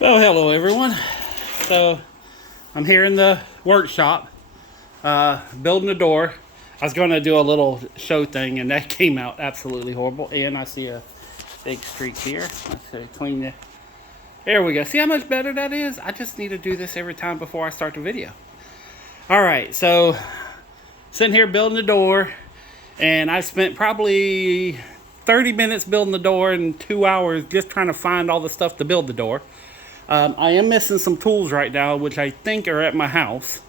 Well, hello everyone. So I'm here in the workshop, building a door. I was going to do a little show thing, and that came out absolutely horrible. And I see a big streak here. Let's see, clean it. There we go. See how much better that is? I just need to do this every time before I start the video. All right, so sitting here building the door, and I spent probably 30 minutes building the door and 2 hours just trying to find all the stuff to build the door. I am missing some tools right now, which I think are at my house.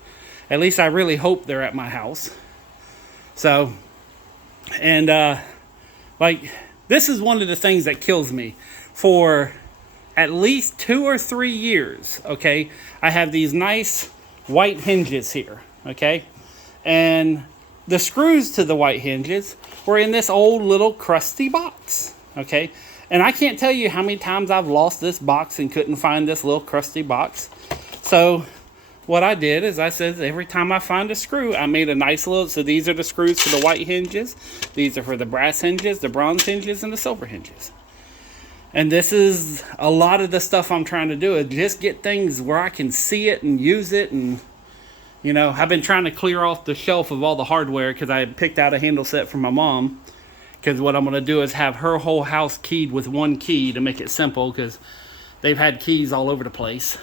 At least I really hope they're at my house. So, and this is one of the things that kills me. For at least 2 or 3 years, okay, I have these nice white hinges here, okay? And the screws to the white hinges were in this old little crusty box, okay? And I can't tell you how many times I've lost this box and couldn't find this little crusty box. So what I did is I said every time I find a screw, I made a nice little, so these are the screws for the white hinges. These are for the brass hinges, the bronze hinges, and the silver hinges. And this is a lot of the stuff I'm trying to do, is just get things where I can see it and use it. And, you know, I've been trying to clear off the shelf of all the hardware because I had picked out a handle set for my mom. Because what I'm going to do is have her whole house keyed with one key to make it simple, because they've had keys all over the place.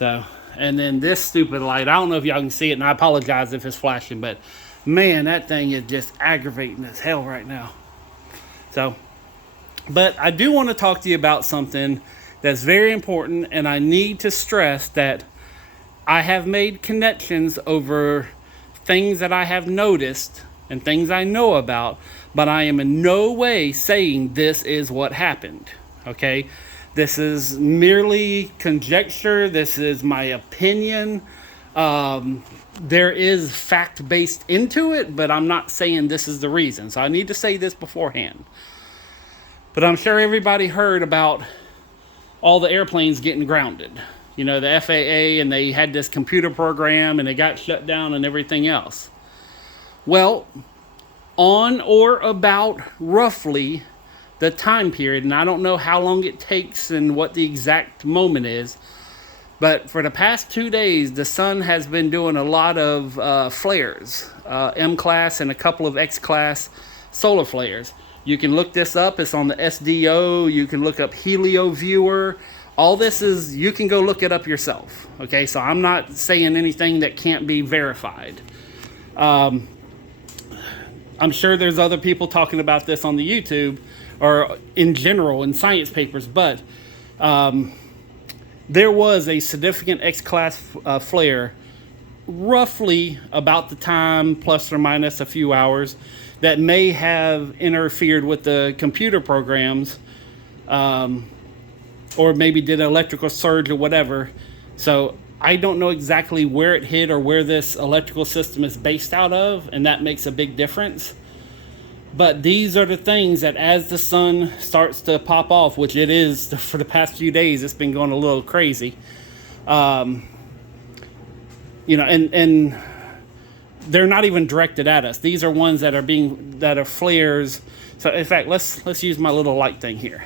So, and then this stupid light, I don't know if y'all can see it, and I apologize if it's flashing, but man, that thing is just aggravating as hell right now. So, but I do want to talk to you about something that's very important, and I need to stress that I have made connections over things that I have noticed and things I know about, but I am in no way saying this is what happened, okay? This is merely conjecture. This is my opinion. There is fact-based into it, but I'm not saying this is the reason. So I need to say this beforehand. But I'm sure everybody heard about all the airplanes getting grounded. You know, the FAA, and they had this computer program, and it got shut down and everything else. Well, on or about roughly the time period, and I don't know how long it takes and what the exact moment is, but for the past 2 days, the sun has been doing a lot of flares, M-class and a couple of X-class solar flares. You can look this up. It's on the SDO. You can look up Helio Viewer. All this is, you can go look it up yourself. Okay, so I'm not saying anything that can't be verified. I'm sure there's other people talking about this on the YouTube or in general in science papers, but there was a significant X-class flare roughly about the time, plus or minus a few hours, that may have interfered with the computer programs, or maybe did an electrical surge or whatever. So I don't know exactly where it hit or where this electrical system is based out of, and that makes a big difference. But these are the things that as the sun starts to pop off, which it is for the past few days, it's been going a little crazy. You know, and they're not even directed at us. These are ones that are flares. So in fact, let's use my little light thing here.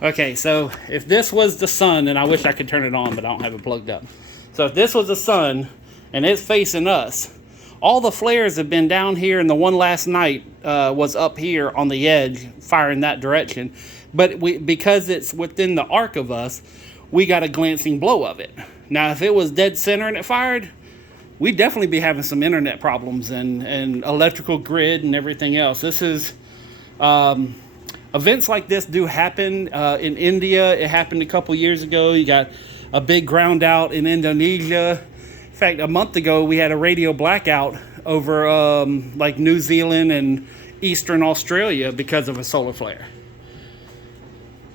Okay, so if this was the sun, and I wish I could turn it on, but I don't have it plugged up. So if this was the sun and it's facing us, all the flares have been down here, and the one last night was up here on the edge, firing that direction. But because it's within the arc of us, we got a glancing blow of it. Now, if it was dead center and it fired, we'd definitely be having some internet problems and electrical grid and everything else. This is... events like this do happen in India. It happened a couple years ago. You got a big ground out in Indonesia. In fact, a month ago, we had a radio blackout over like New Zealand and Eastern Australia because of a solar flare.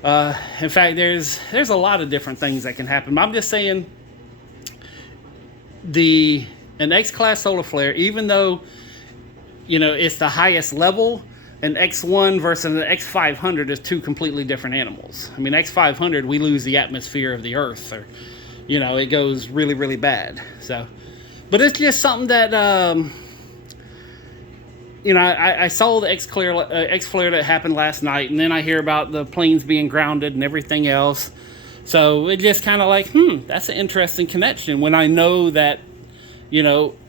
In fact, there's a lot of different things that can happen. I'm just saying an X-class solar flare, even though, you know, it's the highest level, an X1 versus an X500 is two completely different animals. I mean, X500, we lose the atmosphere of the Earth, or, you know, it goes really, really bad. So, but it's just something that, you know, I saw the X flare that happened last night, and then I hear about the planes being grounded and everything else. So it just kind of like, that's an interesting connection when I know that,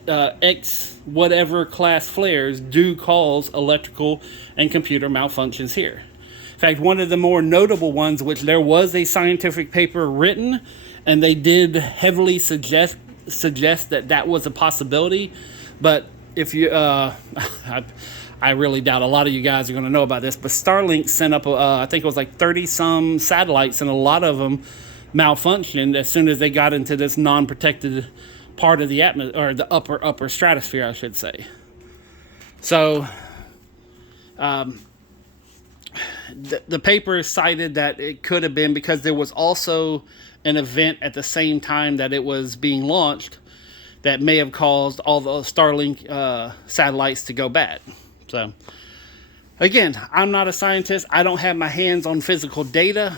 X whatever class flares do cause electrical and computer malfunctions here. In fact, one of the more notable ones, which there was a scientific paper written, and they did heavily suggest that was a possibility. But if you, I really doubt a lot of you guys are going to know about this, but Starlink sent up, I think it was like 30 some satellites, and a lot of them malfunctioned as soon as they got into this non-protected part of the atmosphere, or the upper stratosphere, I should say. So, the paper cited that it could have been because there was also an event at the same time that it was being launched that may have caused all the Starlink satellites to go bad. So, again, I'm not a scientist. I don't have my hands on physical data.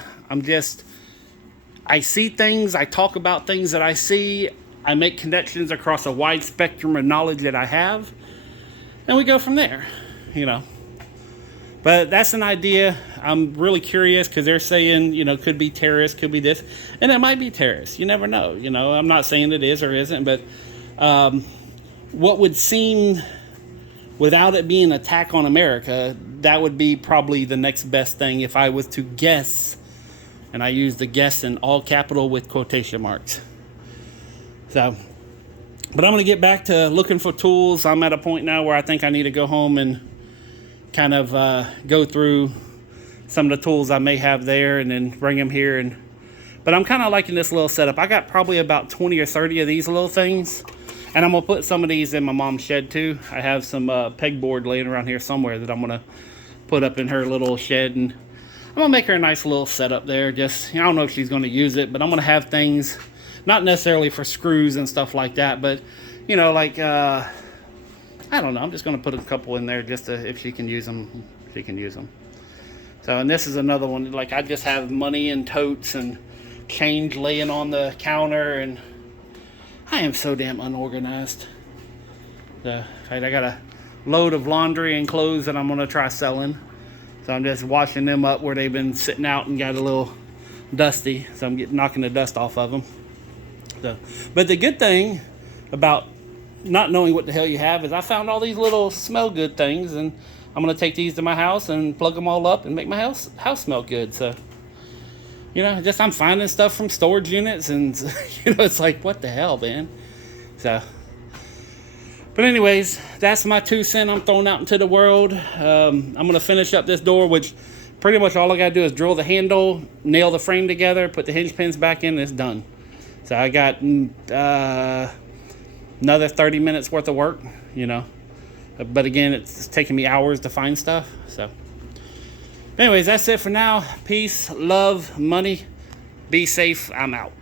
I see things. I talk about things that I see. I make connections across a wide spectrum of knowledge that I have. And we go from there, But that's an idea. I'm really curious because they're saying, could be terrorists, could be this. And it might be terrorists. You never know. I'm not saying it is or isn't. But what would seem, without it being an attack on America, that would be probably the next best thing if I was to guess. And I use the guess in all capital with quotation marks. So, but I'm going to get back to looking for tools. I'm at a point now where I think I need to go home and kind of go through some of the tools I may have there and then bring them here. But I'm kind of liking this little setup. I got probably about 20 or 30 of these little things. And I'm going to put some of these in my mom's shed too. I have some pegboard laying around here somewhere that I'm going to put up in her little shed. And I'm going to make her a nice little setup there. Just, I don't know if she's going to use it, but I'm going to have things, not necessarily for screws and stuff like that, but, like, I don't know. I'm just going to put a couple in there just to, if she can use them, she can use them. So, and this is another one. Like, I just have money in totes and change laying on the counter, and I am so damn unorganized. I got a load of laundry and clothes that I'm going to try selling. So I'm just washing them up where they've been sitting out and got a little dusty. So I'm knocking the dust off of them. So, but the good thing about not knowing what the hell you have is I found all these little smell good things, and I'm going to take these to my house and plug them all up and make my house smell good. So, just I'm finding stuff from storage units, and, it's like, what the hell, man? So, but anyways, that's my 2 cents I'm throwing out into the world. I'm going to finish up this door, which pretty much all I got to do is drill the handle, nail the frame together, put the hinge pins back in, and it's done. So I got another 30 minutes worth of work, But again, it's taking me hours to find stuff. So anyways, that's it for now. Peace, love, money. Be safe. I'm out.